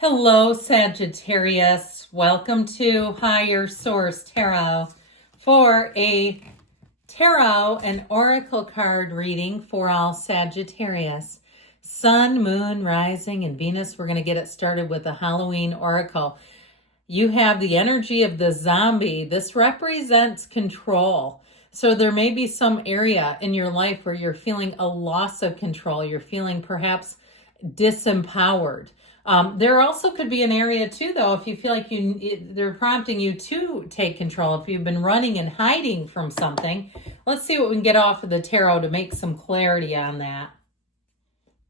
Hello, Sagittarius. Welcome to Higher Source Tarot for a tarot and oracle card reading for all Sagittarius. Sun, Moon, Rising, and Venus. We're going to get it started with the Halloween oracle. You have the energy of the zombie. This represents control. So there may be some area in your life where you're feeling a loss of control. You're feeling perhaps disempowered. There also could be an area too, though, if you feel like they're prompting you to take control. If you've been running and hiding from something, let's see what we can get off of the tarot to make some clarity on that.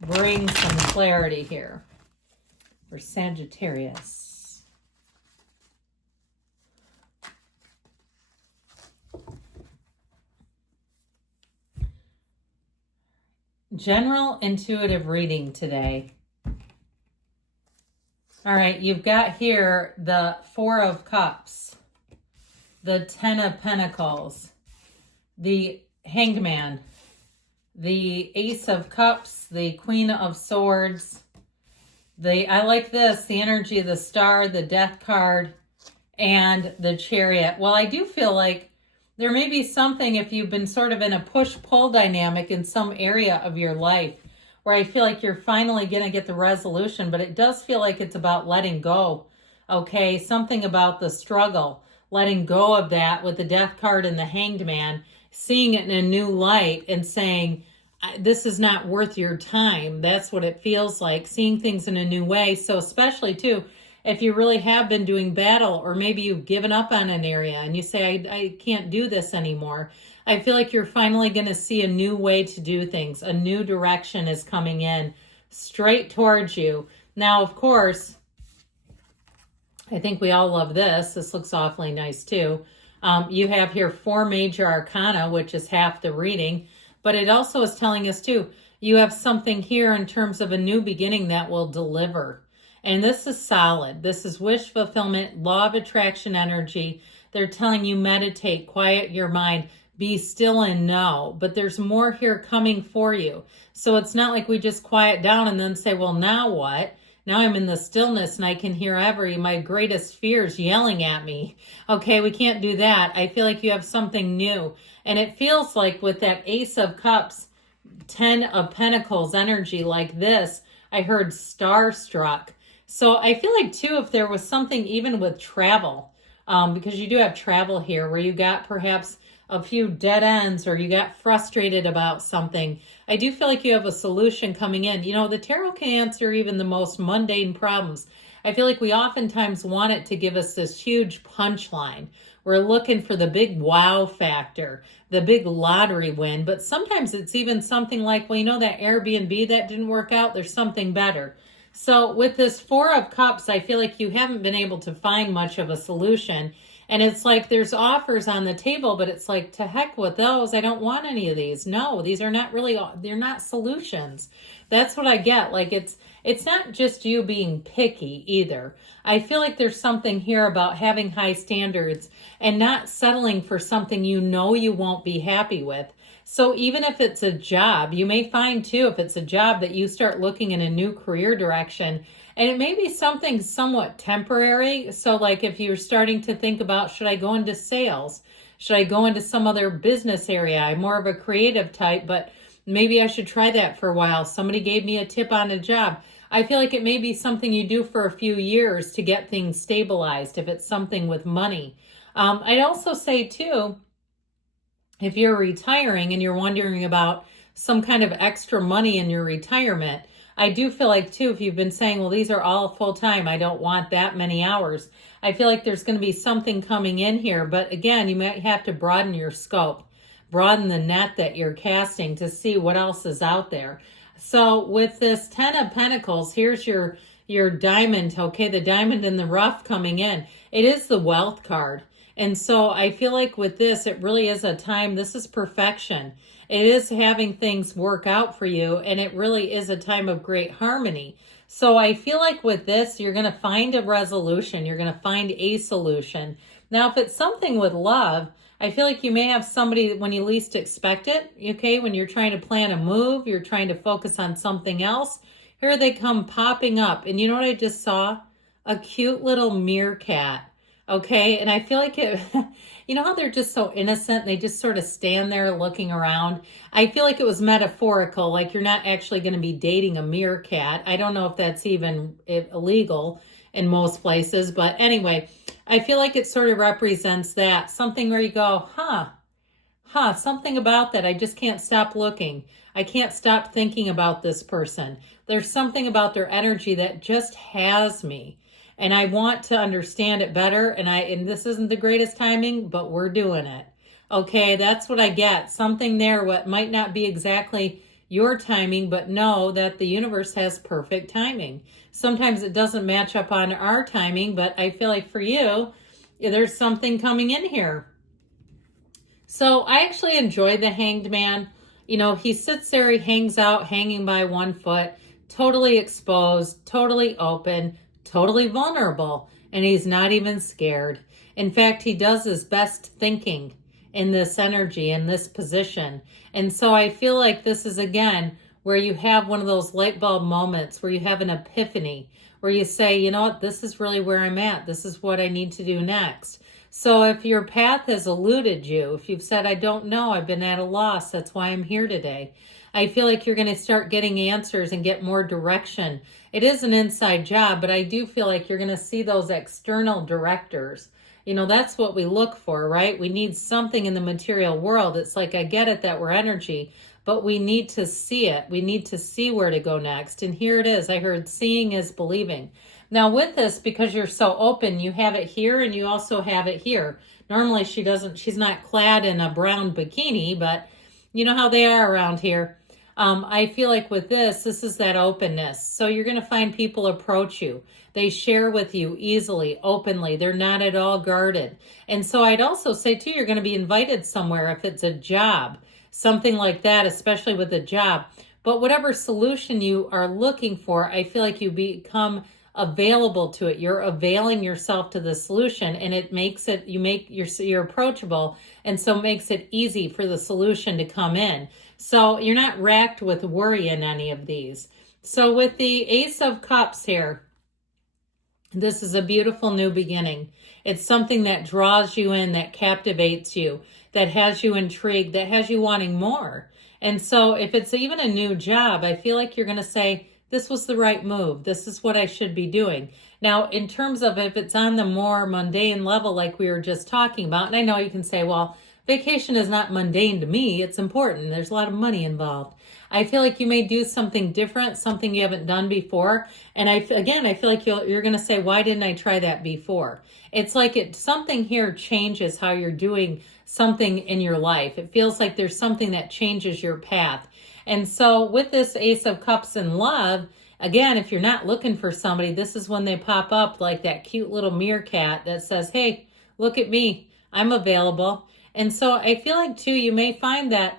Bring some clarity here for Sagittarius. General intuitive reading today. All right, you've got here the Four of Cups, the Ten of Pentacles, the Hanged Man, the Ace of Cups, the Queen of Swords, I like this, the energy of the Star, the Death card, and the Chariot. Well, I do feel like there may be something if you've been sort of in a push-pull dynamic in some area of your life where I feel like you're finally going to get the resolution, but it does feel like it's about letting go, okay? Something about the struggle, letting go of that with the Death card and the Hanged Man, seeing it in a new light and saying, this is not worth your time. That's what it feels like, seeing things in a new way. So especially, too, if you really have been doing battle, or maybe you've given up on an area and you say, I can't do this anymore. I feel like you're finally going to see a new way to do things. A new direction is coming in straight towards you. Now, of course, I think we all love this. This looks awfully nice too. You have here 4 major arcana, which is half the reading. But it also is telling us too, you have something here in terms of a new beginning that will deliver. And this is solid. This is wish fulfillment, law of attraction energy. They're telling you meditate, quiet your mind, be still and know. But there's more here coming for you. So it's not like we just quiet down and then say, well, now what? Now I'm in the stillness and I can hear my greatest fears yelling at me. Okay, we can't do that. I feel like you have something new. And it feels like with that Ace of Cups, 10 of Pentacles energy like this, I heard starstruck. So I feel like, too, if there was something even with travel, because you do have travel here where you got perhaps a few dead ends or you got frustrated about something, I do feel like you have a solution coming in. You know, the tarot can answer even the most mundane problems. I feel like we oftentimes want it to give us this huge punchline. We're looking for the big wow factor, the big lottery win. But sometimes it's even something like, well, you know, that Airbnb that didn't work out, there's something better. So with this 4 of Cups, I feel like you haven't been able to find much of a solution. And it's like there's offers on the table, but it's like, to heck with those. I don't want any of these. No, these are not really, they're not solutions. That's what I get. Like it's not just you being picky either. I feel like there's something here about having high standards and not settling for something you know you won't be happy with. So even if it's a job, you may find too, if it's a job that you start looking in a new career direction, and it may be something somewhat temporary. So like if you're starting to think about, should I go into sales? Should I go into some other business area? I'm more of a creative type, but maybe I should try that for a while. Somebody gave me a tip on a job. I feel like it may be something you do for a few years to get things stabilized if it's something with money. I'd also say too, if you're retiring and you're wondering about some kind of extra money in your retirement, I do feel like too, if you've been saying, well, these are all full-time, I don't want that many hours, I feel like there's going to be something coming in here. But again, you might have to broaden your scope, broaden the net that you're casting to see what else is out there. So with this 10 of Pentacles, here's your diamond, okay, the diamond in the rough coming in. It is the wealth card. And so I feel like with this, it really is a time, this is perfection. It is having things work out for you, and it really is a time of great harmony. So I feel like with this, you're going to find a resolution. You're going to find a solution. Now, if it's something with love, I feel like you may have somebody when you least expect it, okay? When you're trying to plan a move, you're trying to focus on something else, Here they come popping up. And you know what I just saw? A cute little meerkat. Okay, and I feel like it, you know how they're just so innocent? They just sort of stand there looking around. I feel like it was metaphorical, like you're not actually going to be dating a meerkat. I don't know if that's even illegal in most places, but anyway, I feel like it sort of represents that. Something where you go, something about that. I just can't stop looking. I can't stop thinking about this person. There's something about their energy that just has me. And I want to understand it better. And this isn't the greatest timing, but we're doing it. Okay, that's what I get. Something there, what might not be exactly your timing, but know that the universe has perfect timing. Sometimes it doesn't match up on our timing, but I feel like for you, there's something coming in here. So I actually enjoy the Hanged Man. You know, he sits there, he hangs out, hanging by one foot, totally exposed, totally open, totally vulnerable, and he's not even scared. In fact, he does his best thinking in this energy, in this position. And so I feel like this is, again, where you have one of those light bulb moments where you have an epiphany, where you say, you know what, this is really where I'm at. This is what I need to do next. So if your path has eluded you, if you've said, I don't know, I've been at a loss, that's why I'm here today, I feel like you're going to start getting answers and get more direction. It is an inside job, but I do feel like you're going to see those external directors. You know, that's what we look for, right? We need something in the material world. It's like, I get it that we're energy, but we need to see it. We need to see where to go next. And here it is. I heard seeing is believing. Now with this, because you're so open, you have it here and you also have it here. Normally she's not clad in a brown bikini, but you know how they are around here. I feel like with this is that openness. So you're going to find people approach you. They share with you easily, openly. They're not at all guarded. And so I'd also say too, you're going to be invited somewhere if it's a job, something like that, especially with a job. But whatever solution you are looking for, I feel like you become available to it. You're availing yourself to the solution, and it makes it, you're approachable, and so makes it easy for the solution to come in. So you're not racked with worry in any of these. So with the Ace of Cups here, this is a beautiful new beginning. It's something that draws you in, that captivates you, that has you intrigued, that has you wanting more. And so if it's even a new job, I feel like you're going to say, this was the right move. This is what I should be doing. Now, in terms of if it's on the more mundane level, like we were just talking about, and I know you can say, well, vacation is not mundane to me. It's important. There's a lot of money involved. I feel like you may do something different, something you haven't done before. And I feel like you're going to say, why didn't I try that before? It's like something here changes how you're doing something in your life. It feels like there's something that changes your path. And so with this Ace of Cups in love, again, if you're not looking for somebody, this is when they pop up like that cute little meerkat that says, hey, look at me. I'm available. And so I feel like too, you may find that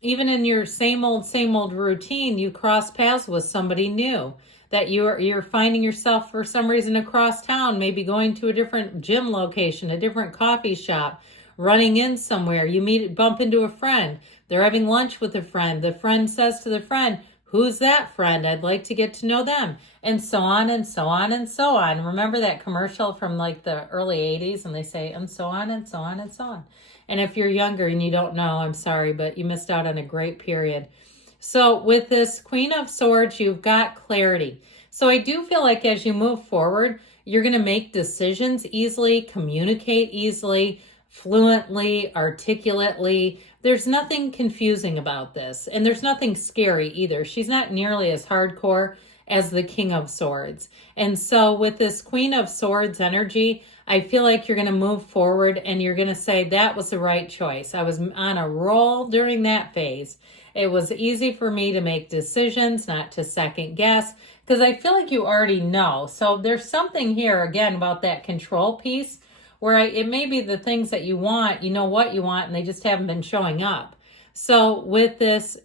even in your same old routine, you cross paths with somebody new, that you're finding yourself for some reason across town, maybe going to a different gym location, a different coffee shop, running in somewhere. You bump into a friend. They're having lunch with a friend. The friend says to the friend, who's that friend? I'd like to get to know them. And so on and so on and so on. Remember that commercial from like the early 80s, and they say, and so on and so on and so on. And if you're younger and you don't know, I'm sorry, but you missed out on a great period. So with this Queen of Swords, you've got clarity. So I do feel like as you move forward, you're going to make decisions easily, communicate easily, fluently, articulately. There's nothing confusing about this, and there's nothing scary either. She's not nearly as hardcore as the King of Swords. And so with this Queen of Swords energy, I feel like you're going to move forward and you're going to say, that was the right choice. I was on a roll during that phase. It was easy for me to make decisions, not to second guess, because I feel like you already know. So there's something here, again, about that control piece, where it may be the things that you want, you know what you want, and they just haven't been showing up. So with this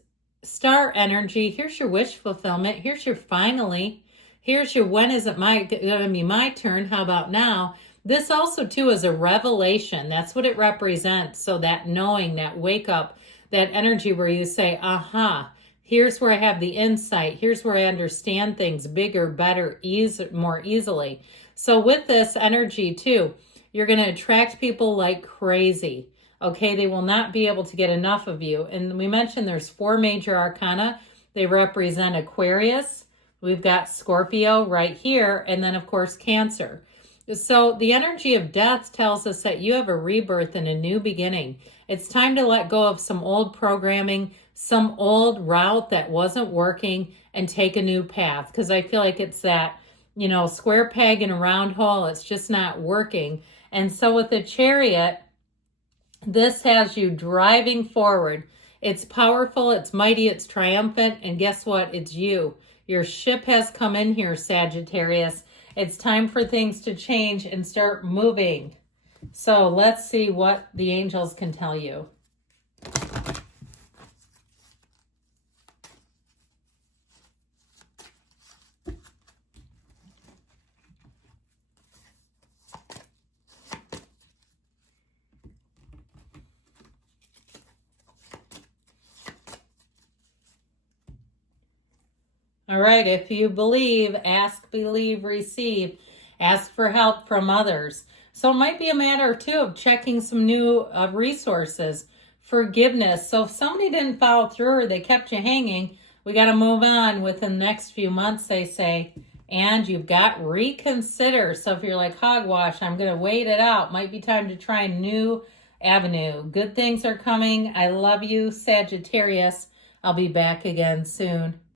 Star energy, here's your wish fulfillment. Here's your finally. Here's your when is it going to be my turn? How about now? This also, too, is a revelation. That's what it represents. So that knowing, that wake up, that energy where you say, aha, Here's where I have the insight. Here's where I understand things bigger, better, more easily. So with this energy too, you're going to attract people like crazy. Okay, they will not be able to get enough of you. And we mentioned there's 4 major arcana. They represent Aquarius. We've got Scorpio right here. And then, of course, Cancer. So the energy of death tells us that you have a rebirth and a new beginning. It's time to let go of some old programming, some old route that wasn't working, and take a new path. Because I feel like it's that, square peg in a round hole. It's just not working. And so with the Chariot, this has you driving forward. It's powerful, it's mighty, it's triumphant, and guess what? It's you. Your ship has come in here, Sagittarius. It's time for things to change and start moving. So let's see what the angels can tell you. All right, if you believe, ask, believe, receive. Ask for help from others. So it might be a matter, too, of checking some new resources. Forgiveness. So if somebody didn't follow through or they kept you hanging, we got to move on within the next few months, they say. And you've got reconsider. So if you're like, hogwash, I'm going to wait it out. Might be time to try a new avenue. Good things are coming. I love you, Sagittarius. I'll be back again soon.